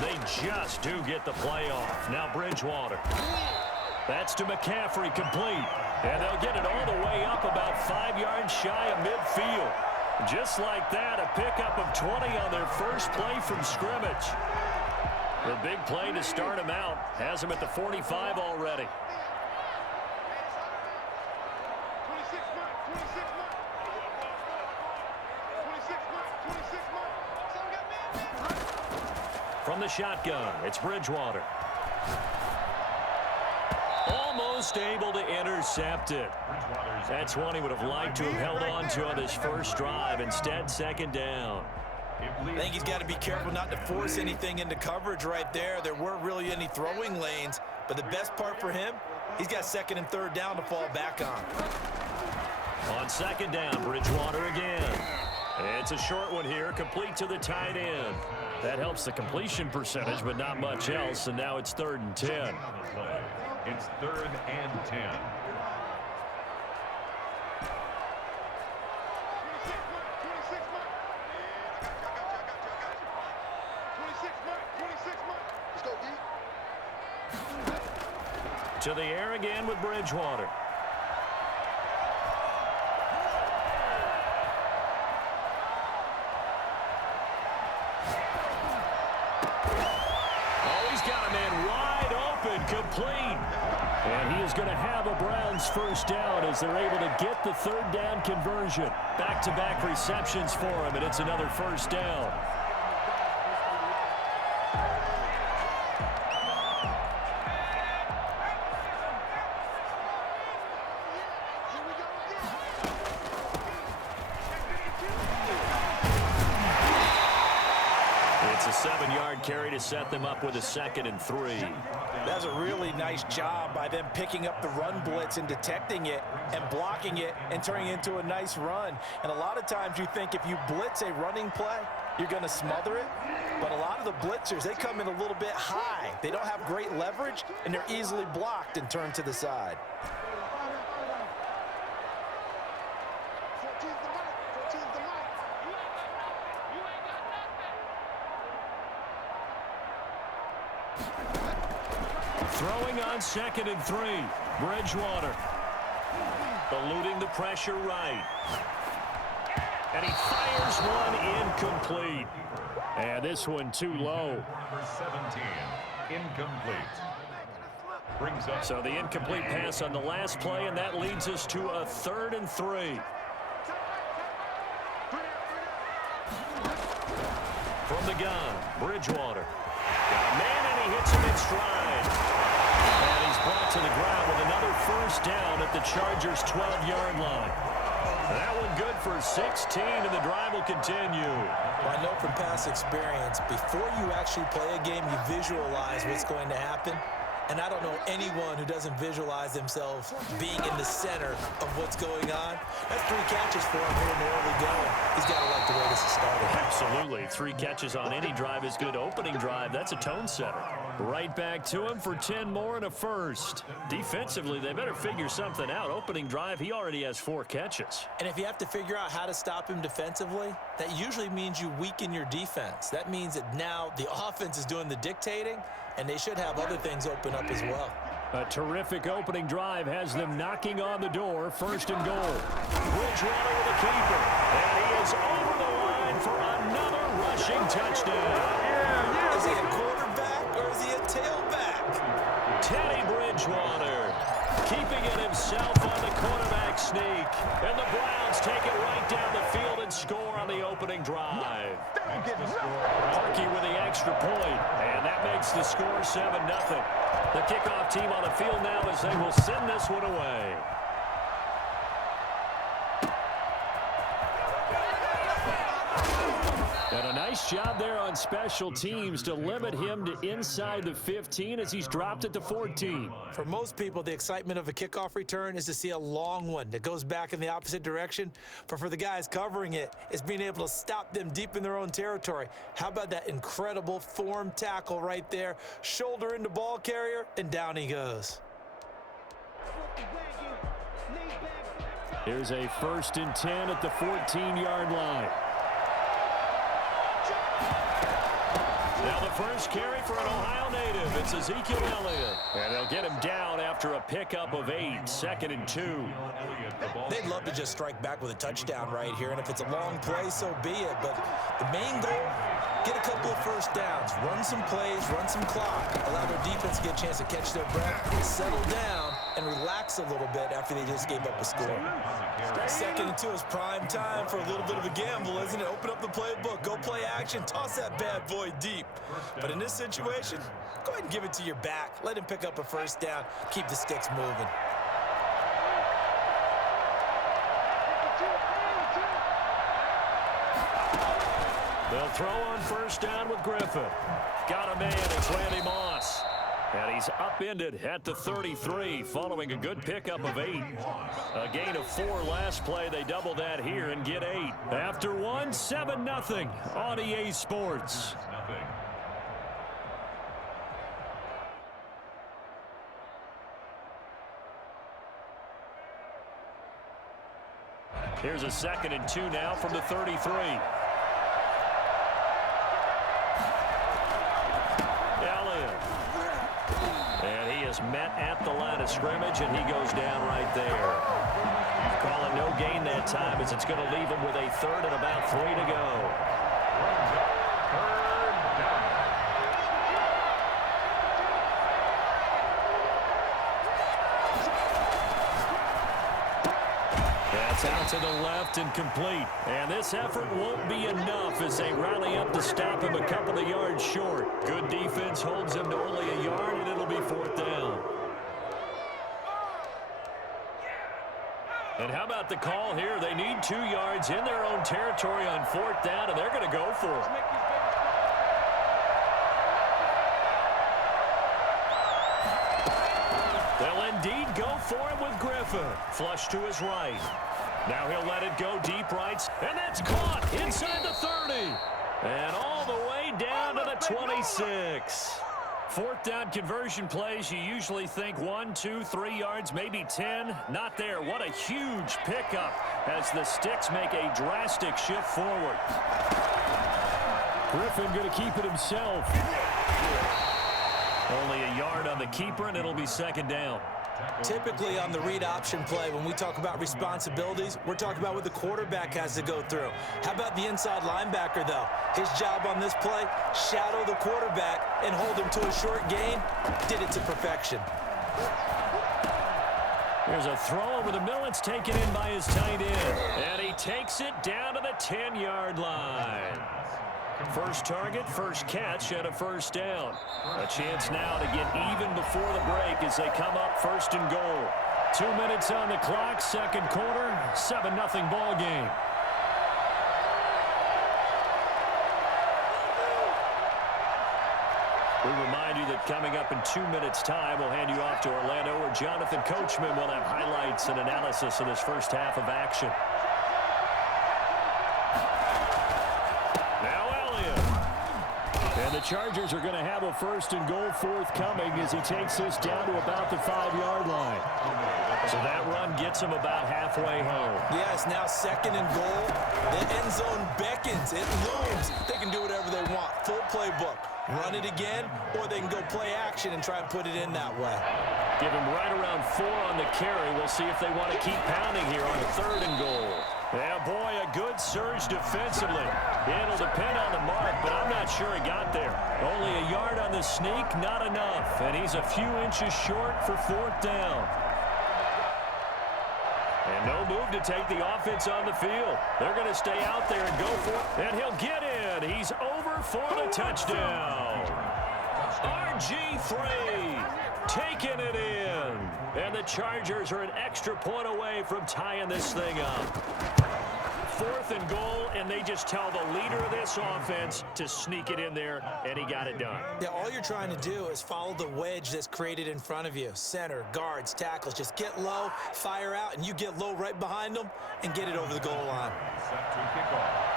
They just do get the playoff. Now Bridgewater. That's to McCaffrey, complete. And they'll get it all the way up about 5 yards shy of midfield. Just like that, a pickup of 20 on their first play from scrimmage. The big play to start him out has him at the 45 already. From the shotgun, it's Bridgewater. Almost able to intercept it. That's one he would have liked to have held on to on this first drive. Instead, second down. I think he's got to be careful not to force anything into coverage right there. There weren't really any throwing lanes, but the best part for him, he's got second and third down to fall back on. On second down, Bridgewater again. It's a short one here, complete to the tight end. That helps the completion percentage, but not much else, and now it's 3rd and 10. It's 3rd and 10. To the air again with Bridgewater. Oh, he's got a man wide open, complete. And he is going to have a Browns first down as they're able to get the 3rd down conversion. Back-to-back receptions for him, and it's another first down. A 7-yard carry to set them up with a 2nd and 3. That's a really nice job by them picking up the run blitz and detecting it and blocking it and turning it into a nice run. And a lot of times you think if you blitz a running play, you're going to smother it. But a lot of the blitzers, they come in a little bit high. They don't have great leverage, and they're easily blocked and turned to the side. Throwing on 2nd and 3. Bridgewater. Eluding the pressure right. And he fires one incomplete. And this one too low. Number 17, incomplete. Brings up. So the incomplete pass on the last play, and that leads us to a 3rd and 3. From the gun, Bridgewater. Got a man, and he hits him in stride. And he's brought to the ground with another first down at the Chargers' 12-yard line. That one good for 16, and the drive will continue. Well, I know from past experience, before you actually play a game, you visualize what's going to happen. And I don't know anyone who doesn't visualize themselves being in the center of what's going on. That's 3 catches for him here in the early going. He's got to like the way this is started. Absolutely. 3 catches on any drive is good. Opening drive, that's a tone setter. Right back to him for 10 more and a first. Defensively, they better figure something out. Opening drive, he already has 4 catches. And if you have to figure out how to stop him defensively, that usually means you weaken your defense. That means that now the offense is doing the dictating, and they should have other things open up as well. A terrific opening drive has them knocking on the door. 1st and goal. Bridgewater with a keeper. And he is over the line for another rushing touchdown. Is he a quarterback or is he a tailback? Teddy Bridgewater keeping it himself on the quarterback sneak. And the Browns take it right down the field and score on the opening drive. Parkey with the extra point, and that makes the score 7-0. The kickoff team on the field now as they will send this one away. And a nice job there on special teams to limit him to inside the 15 as he's dropped it to 14. For most people, the excitement of a kickoff return is to see a long one that goes back in the opposite direction. But for the guys covering it, it's being able to stop them deep in their own territory. How about that incredible form tackle right there? Shoulder into ball carrier, and down he goes. Here's a 1st and 10 at the 14-yard line. Now Now the first carry for an Ohio native. It's Ezekiel Elliott. And they'll get him down after a pickup of 8, 2nd and 2. They'd love to just strike back with a touchdown right here, and if it's a long play, so be it. But the main goal, get a couple of first downs, run some plays, run some clock, allow their defense to get a chance to catch their breath, settle down, and relax a little bit after they just gave up a score. 2nd and 2 is prime time for a little bit of a gamble, isn't it? Open up the playbook, go play action, toss that bad boy deep. But in this situation, go ahead and give it to your back. Let him pick up a first down, keep the sticks moving. They'll throw on first down with Griffin. Got a man, it's Randy Moss. And he's upended at the 33 following a good pickup of 8. A gain of 4 last play. They double that here and get 8. After 1, 7-0 on EA Sports. Here's a 2nd and 2 now from the 33. And he is met at the line of scrimmage, and he goes down right there. Calling no gain that time as it's going to leave him with a 3rd and about 3 to go. That's out to the left and complete. And this effort won't be enough as they rally up to stop him a couple of yards short. Good defense holds him to only a yard, and it'll be 4th down. And how about the call here? They need 2 yards in their own territory on 4th down, and they're going to go for it. They'll indeed go for it with Griffin. Flush to his right. Now he'll let it go deep right, and that's caught inside the 30. And all the way down to the 26. 4th down conversion plays, you usually think 1, 2, 3 yards, maybe 10. Not there. What a huge pickup as the sticks make a drastic shift forward. Griffin going to keep it himself. Only a yard on the keeper, and it'll be 2nd down. Typically on the read option play, when we talk about responsibilities, we're talking about what the quarterback has to go through. How about the inside linebacker, though? His job on this play, shadow the quarterback and hold him to a short gain. Did it to perfection. There's a throw over the middle. It's taken in by his tight end. And he takes it down to the 10-yard line. First target, first catch, and a first down. A chance now to get even before the break as they come up 1st and goal. 2 minutes on the clock, 2nd quarter, 7-0 ball game. We remind you that coming up in 2 minutes' time, we'll hand you off to Orlando, where Jonathan Coachman will have highlights and analysis of this first half of action. And the Chargers are going to have a 1st and goal forthcoming as he takes this down to about the 5-yard line. So that run gets him about halfway home. Yeah, it's now 2nd and goal. The end zone beckons. It looms. They can do whatever they want. Full playbook. Run it again, or they can go play action and try and put it in that way. Give him right around 4 on the carry. We'll see if they want to keep pounding here on 3rd and goal. Yeah, boy, a good surge defensively. It'll depend on the mark, but I'm not sure he got there. Only a yard on the sneak, not enough. And he's a few inches short for 4th down. And no move to take the offense on the field. They're going to stay out there and go for it. And he'll get in. He's over for the touchdown. RG3 taking it in. And the Chargers are an extra point away from tying this thing up. 4th and goal, and they just tell the leader of this offense to sneak it in there, and he got it done. Yeah, all you're trying to do is follow the wedge that's created in front of you. Center, guards, tackles, just get low, fire out, and you get low right behind them and get it over the goal line. Set to kick off.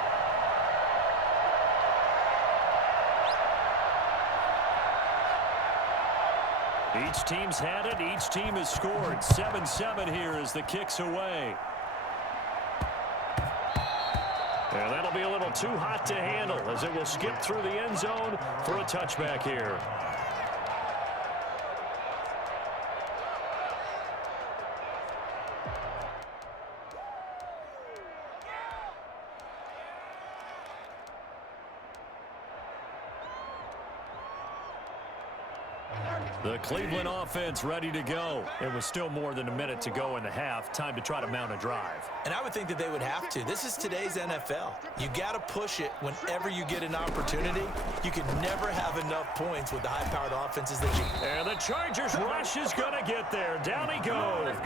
Each team's had it. Each team has scored. 7-7 here as the kick's away. And that'll be a little too hot to handle as it will skip through the end zone for a touchback here. The Cleveland offense ready to go. It was still more than a minute to go in the half. Time to try to mount a drive. And I would think that they would have to. This is today's NFL. You got to push it whenever you get an opportunity. You can never have enough points with the high-powered offenses that you... And the Chargers rush is going to get there. Down he goes.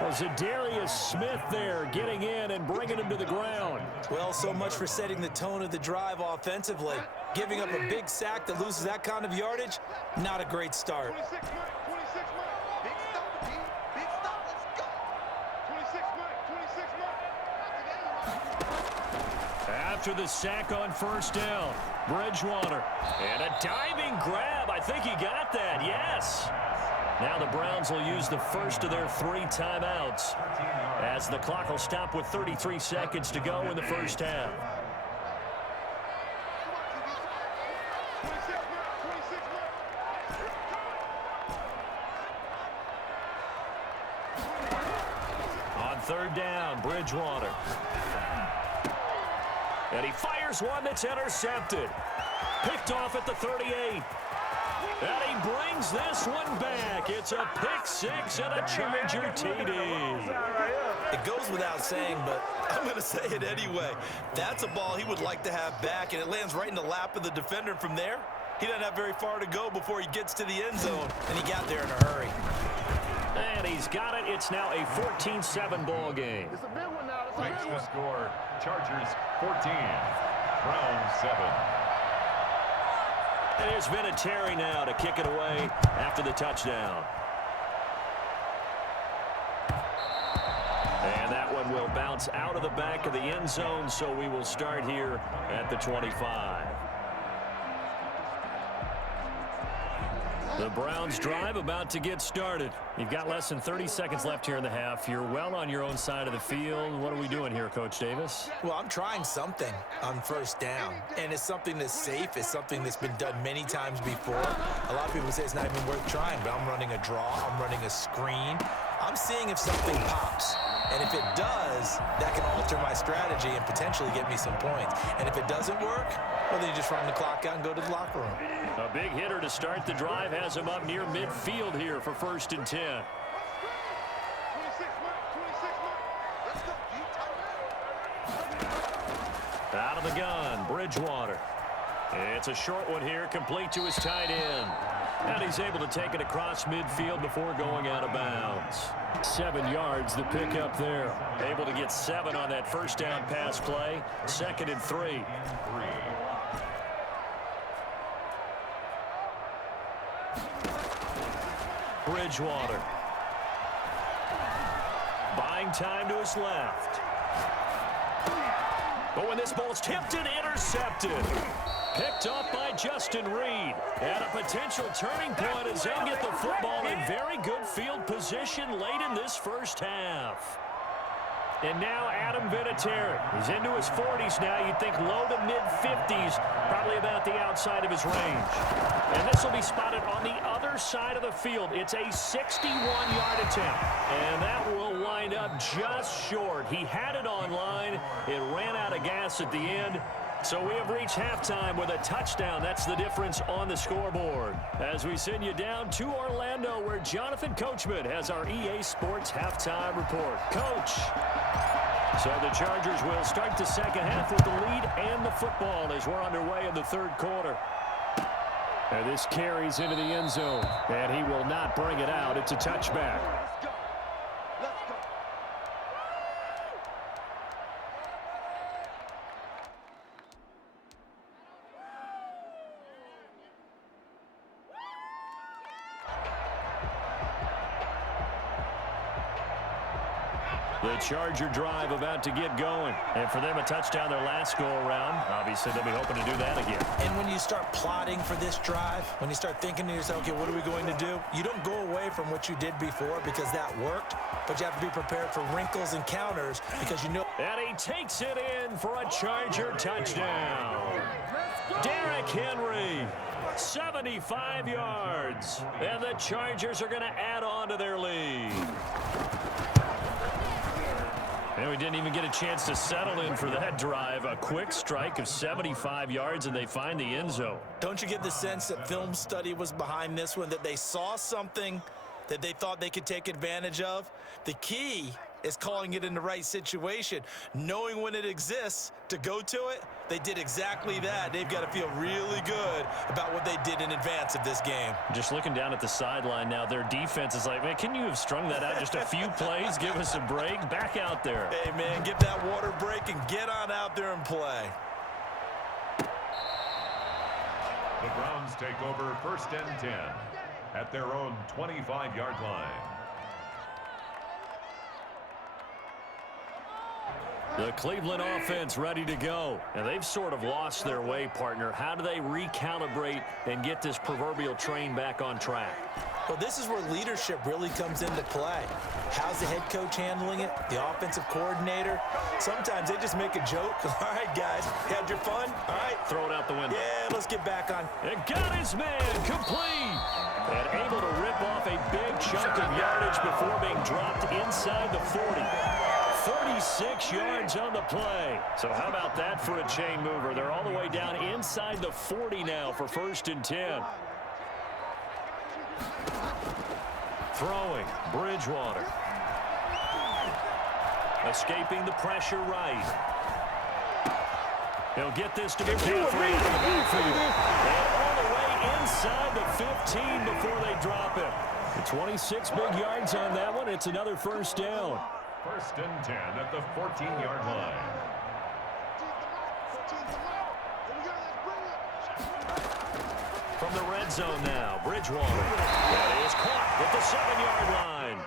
Was it Darius Smith there getting in and bringing him to the ground? Well, so much for setting the tone of the drive offensively. Giving up a big sack that loses that kind of yardage, not a great start. After the sack on first down, Bridgewater. And a diving grab. I think he got that, yes. Now the Browns will use the first of their 3 timeouts as the clock will stop with 33 seconds to go in the first half. Third down, Bridgewater. And he fires one that's intercepted. Picked off at the 38. And he brings this one back. It's a pick six and a Charger TD. It goes without saying, but I'm going to say it anyway. That's a ball he would like to have back, and it lands right in the lap of the defender. From there, he doesn't have very far to go before he gets to the end zone, and he got there in a hurry. And he's got it. It's now a 14-7 ball game. Makes the score. Chargers 14, Browns 7. And it's Vinatieri now to kick it away after the touchdown. And that one will bounce out of the back of the end zone, so we will start here at the 25. The Browns drive about to get started. You've got less than 30 seconds left here in the half. You're well on your own side of the field. What are we doing here, Coach Davis? Well, I'm trying something on first down, and it's something that's safe. It's something that's been done many times before. A lot of people say it's not even worth trying, but I'm running a draw. I'm running a screen. I'm seeing if something pops. And if it does, that can alter my strategy and potentially get me some points. And if it doesn't work, well, then you just run the clock out and go to the locker room. A big hitter to start the drive has him up near midfield here for 1st and 10. Out of the gun, Bridgewater. It's a short one here, complete to his tight end. And he's able to take it across midfield before going out of bounds. 7 yards, the pickup there. Able to get 7 on that first down pass play. 2nd and 3. Bridgewater. Buying time to his left. But when this ball's tipped and intercepted. Picked off by Justin Reed. And a potential turning point as they'll get the football in very good field position late in this first half. And now Adam Vinatieri. He's into his 40s now. You'd think low to mid-50s, probably about the outside of his range. And this will be spotted on the other side of the field. It's a 61-yard attempt. And that will wind up just short. He had it on line. It ran out of gas at the end. So we have reached halftime with a touchdown. That's the difference on the scoreboard. As we send you down to Orlando, where Jonathan Coachman has our EA Sports halftime report. Coach. So the Chargers will start the second half with the lead and the football as we're underway in the third quarter. And this carries into the end zone, and he will not bring it out. It's a touchback. The Charger drive about to get going. And for them, a touchdown their last go-around. Obviously, they'll be hoping to do that again. And when you start plotting for this drive, when you start thinking to yourself, okay, what are we going to do? You don't go away from what you did before because that worked, but you have to be prepared for wrinkles and counters because you know. And he takes it in for a Charger touchdown. Derrick Henry, 75 yards. And the Chargers are going to add on to their lead. And we didn't even get a chance to settle in for that drive. A quick strike of 75 yards, and they find the end zone. Don't you get the sense that film study was behind this one, that they saw something that they thought they could take advantage of? The key is calling it in the right situation, knowing when it exists to go to it. They did exactly that. They've got to feel really good about what they did in advance of this game. Just looking down at the sideline now, their defense is like, man, can you have strung that out just a few plays? Give us a break. Back out there. Hey, man, give that water break and get on out there and play. The Browns take over 1st and 10 at their own 25-yard line. The Cleveland offense ready to go. And they've sort of lost their way, partner. How do they recalibrate and get this proverbial train back on track? Well, this is where leadership really comes into play. How's the head coach handling it? The offensive coordinator? Sometimes they just make a joke. All right, guys, had your fun? All right. Throw it out the window. Yeah, let's get back on. And got his man complete. And able to rip off a big chunk of yardage before being dropped inside the 40. 46 yards on the play. So how about that for a chain mover? They're all the way down inside the 40 now for 1st and 10. Throwing, Bridgewater. Escaping the pressure right. He'll get this to McCaffrey out of the backfield. And all the way inside the 15 before they drop him. The 26 big yards on that one. It's another 1st down. 1st and 10 at the 14-yard line. From the red zone now, Bridgewater. That is caught at the 7-yard line.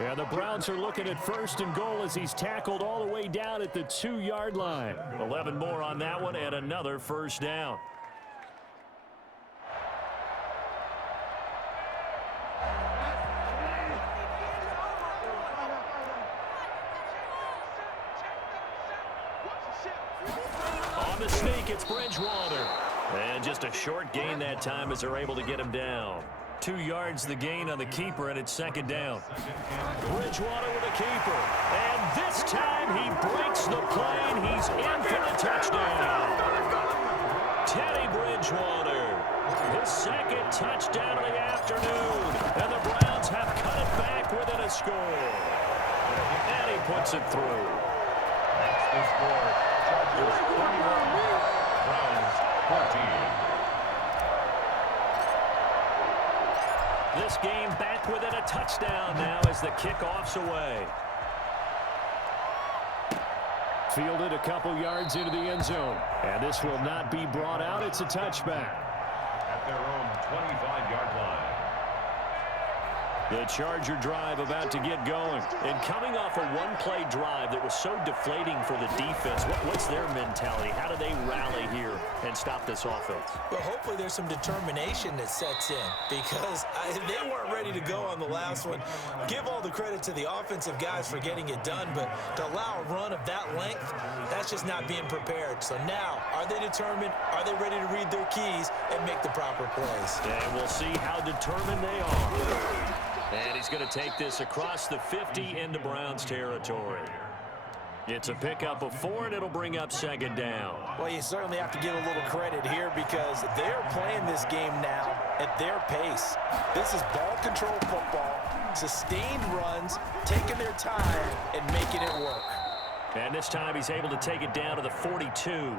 Yeah, the Browns are looking at 1st and goal as he's tackled all the way down at the 2-yard line. 11 more on that one and another 1st down. On the sneak, it's Bridgewater. And just a short gain that time as they're able to get him down. 2 yards the gain on the keeper, and it's 2nd down. Bridgewater with a keeper. And this time he breaks the play, and he's in for the touchdown. Teddy Bridgewater, his 2nd touchdown of the afternoon. And the Browns have cut it back within a score. And he puts it through. That's the score. Chargers 21, Browns 14. This game back within a touchdown now as the kickoff's away. Fielded a couple yards into the end zone. And this will not be brought out. It's a touchback. At their own 25-yard line. The Charger drive about to get going. And coming off a one-play drive that was so deflating for the defense, what's their mentality? How do they rally here and stop this offense? Well, hopefully there's some determination that sets in because they weren't ready to go on the last one. Give all the credit to the offensive guys for getting it done, but to allow a run of that length, that's just not being prepared. So now, are they determined? Are they ready to read their keys and make the proper plays? And we'll see how determined they are. And he's going to take this across the 50 into Browns territory. It's a pickup of 4, and it'll bring up 2nd down. Well, you certainly have to give a little credit here because they're playing this game now at their pace. This is ball control football, sustained runs, taking their time and making it work. And this time he's able to take it down to the 42.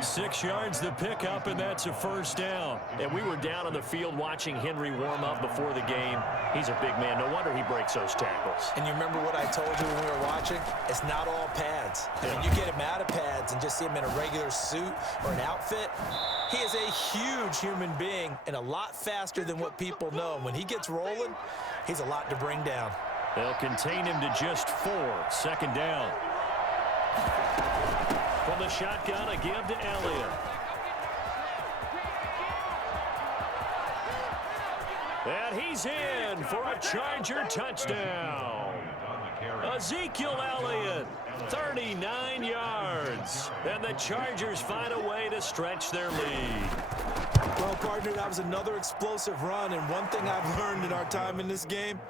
6 yards the pickup, and that's a 1st down. And we were down on the field watching Henry warm up before the game. He's a big man. No wonder he breaks those tackles. And you remember what I told you when we were watching? It's not all pads. I mean, you get him out of pads and just see him in a regular suit or an outfit. He is a huge human being and a lot faster than what people know. When he gets rolling, he's a lot to bring down. They'll contain him to just 4. Second down. From the shotgun, a give to Elliott. And he's in for a Charger touchdown. Ezekiel Elliott, 39 yards. And the Chargers find a way to stretch their lead. Well, partner, that was another explosive run, and one thing I've learned in our time in this game,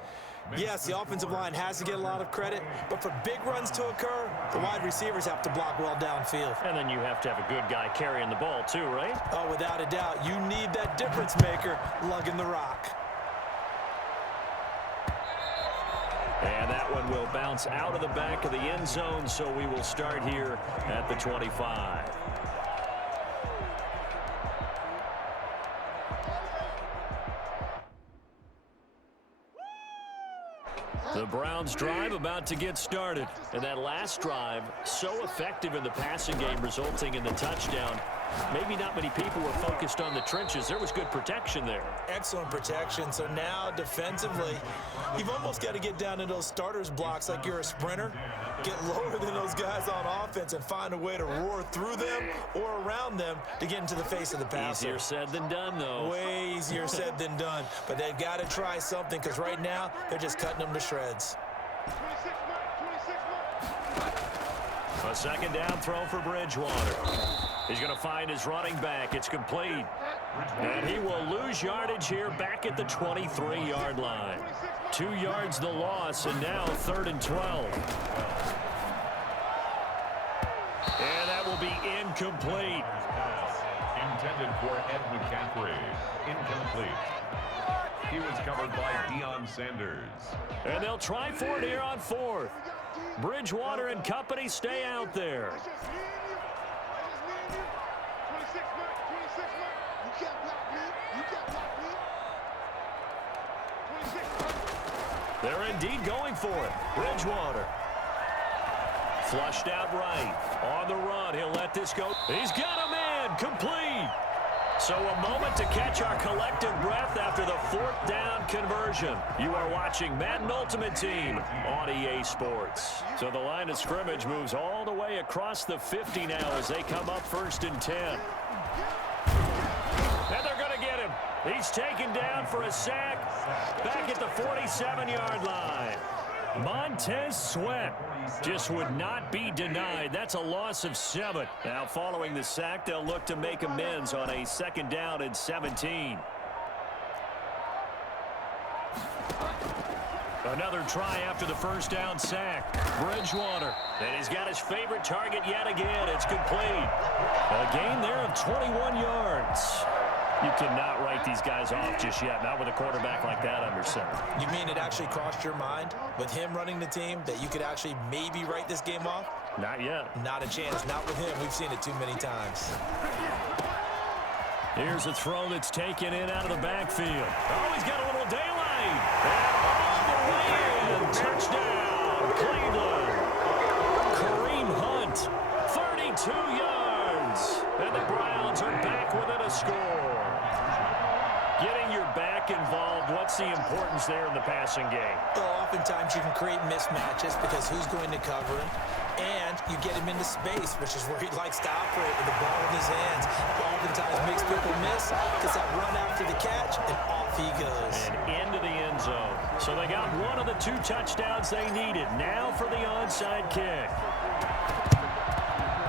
yes, the offensive line has to get a lot of credit, but for big runs to occur, the wide receivers have to block well downfield. And then you have to have a good guy carrying the ball too, right? Oh, without a doubt. You need that difference maker lugging the rock. And that one will bounce out of the back of the end zone, so we will start here at the 25. The Browns drive about to get started. And that last drive, so effective in the passing game, resulting in the touchdown. Maybe not many people were focused on the trenches. There was good protection there. Excellent protection. So now defensively, you've almost got to get down in those starters blocks like you're a sprinter. Get lower than those guys on offense and find a way to roar through them or around them to get into the face of the passer. Easier said than done, though. Way easier said than done. But they've got to try something because right now they're just cutting them to shreds. A second down throw for Bridgewater. He's going to find his running back. It's complete. And he will lose yardage here back at the 23-yard line. 2 yards the loss, and now 3rd and 12. And that will be incomplete. Intended for Ed McCaffrey. Incomplete. He was covered by Deion Sanders. And they'll try for it here on 4th. Bridgewater and company stay out there. They're indeed going for it. Bridgewater. Flushed out right. On the run. He'll let this go. He's got him in. Complete. So a moment to catch our collective breath after the 4th down conversion. You are watching Madden Ultimate Team on EA Sports. So the line of scrimmage moves all the way across the 50 now as they come up 1st and 10. And they're going to get him. He's taken down for a sack back at the 47-yard line. Montez Sweat just would not be denied. That's a loss of 7. Now following the sack, they'll look to make amends on a 2nd down and 17. Another try after the 1st down sack. Bridgewater. And he's got his favorite target yet again. It's complete. A gain there of 21 yards. You cannot write these guys off just yet, not with a quarterback like that under center. You mean it actually crossed your mind with him running the team that you could actually maybe write this game off? Not yet. Not a chance. Not with him. We've seen it too many times. Here's a throw that's taken in out of the backfield. Oh, he's got a little daylight. And all the way in. Touchdown, Cleveland. Kareem Hunt, 32 yards. And the Browns are back within a score. Getting your back involved, what's the importance there in the passing game? Well, oftentimes you can create mismatches because who's going to cover him? And you get him into space, which is where he likes to operate with the ball in his hands. Oftentimes makes people miss, gets that run after the catch, and off he goes. And into the end zone. So they got one of the 2 touchdowns they needed. Now for the onside kick.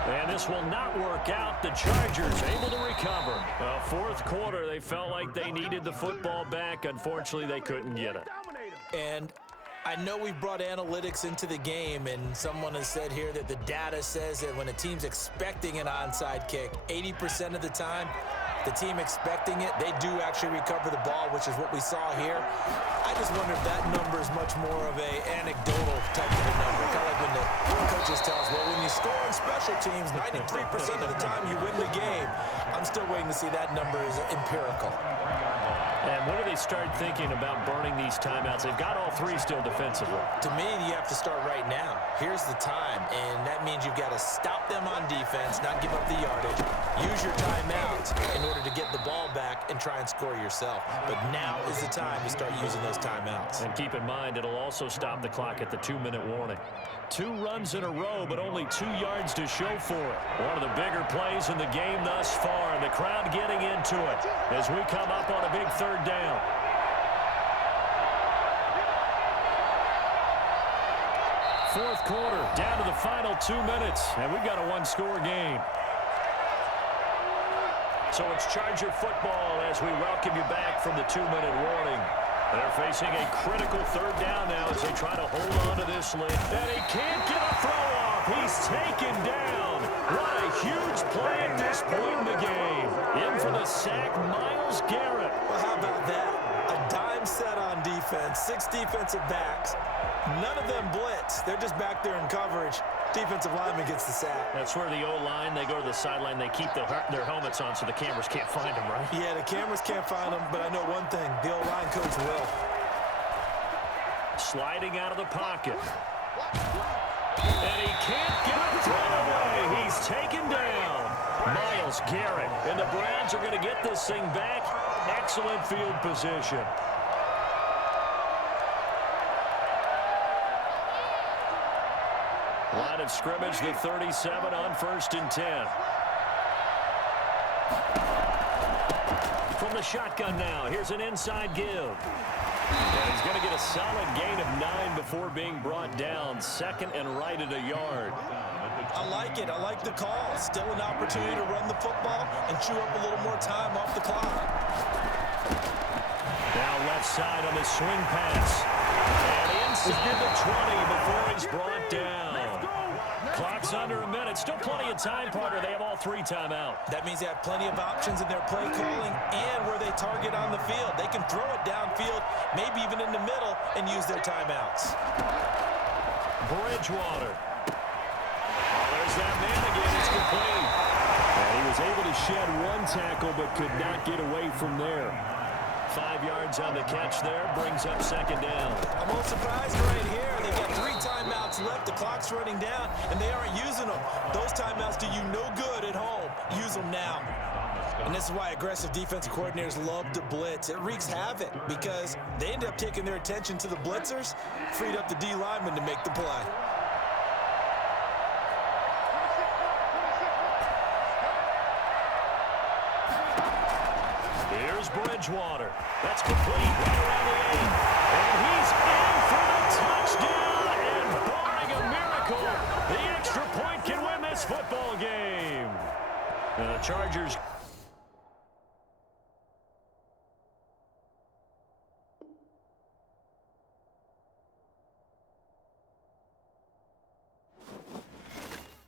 And this will not work out. The Chargers able to recover. Well, 4th quarter, they felt like they needed the football back. Unfortunately, they couldn't get it. And I know we've brought analytics into the game, and someone has said here that the data says that when a team's expecting an onside kick, 80% of the time, the team expecting it, they do actually recover the ball, which is what we saw here. I just wonder if that number is much more of a anecdotal type of a number. Kind of like when the coaches tell us, well, when you score on special teams, 93% of the time you win the game. I'm still waiting to see that number is empirical. And when do they start thinking about burning these timeouts? They've got all 3 still defensively. To me, you have to start right now. Here's the time, and that means you've got to stop them on defense, not give up the yardage. use your timeouts in order to get the ball back and try and score yourself. But now is the time to start using those timeouts. And keep in mind, it'll also stop the clock at the 2-minute warning. 2 runs in a row, but only 2 yards to show for it. One of the bigger plays in the game thus far. The crowd getting into it as we come up on a big 3rd down. Fourth quarter, down to the final 2 minutes, and we've got a 1-score game. So it's Charger football as we welcome you back from the 2-minute warning. They're facing a critical 3rd down now as they try to hold on to this lead. And he can't get a throw off. He's taken down. What a huge play at this point in the game. In for the sack, Myles Garrett. Well, how about that? A dime set on defense, 6 defensive backs. None of them blitz. They're just back there in coverage. Defensive lineman gets the sack. That's where the O-line, they go to the sideline, they keep their helmets on so the cameras can't find them, right? Yeah, the cameras can't find them, but I know one thing. The O-line coach will. Sliding out of the pocket. And he can't get a throw away. He's taken down. Myles Garrett. And the Browns are going to get this thing back. Excellent field position. Line of scrimmage, the 37 on 1st and 10. From the shotgun now, here's an inside give. And he's going to get a solid gain of 9 before being brought down. 2nd and right at a yard. I like it. I like the call. Still an opportunity to run the football and chew up a little more time off the clock. Now left side on the swing pass. And inside the 20 before he's brought down. Clock's under a minute. Still plenty of time, partner. They have all 3 timeout. That means they have plenty of options in their play calling and where they target on the field. They can throw it downfield, maybe even in the middle, and use their timeouts. Bridgewater. Oh, there's that man again. It's complete. And he was able to shed 1 tackle, but could not get away from there. 5 yards on the catch there, brings up 2nd down. I'm a little surprised right here. They've got 3 timeouts left. The clock's running down, and they aren't using them. Those timeouts do you no good at home. Use them now. And this is why aggressive defensive coordinators love to blitz. It wreaks havoc because they end up taking their attention to the blitzers, freed up the D lineman to make the play. Here's Bridgewater. That's complete right around the 8. And he's in for the touchdown. And barring a miracle, the extra point can win this football game. And the Chargers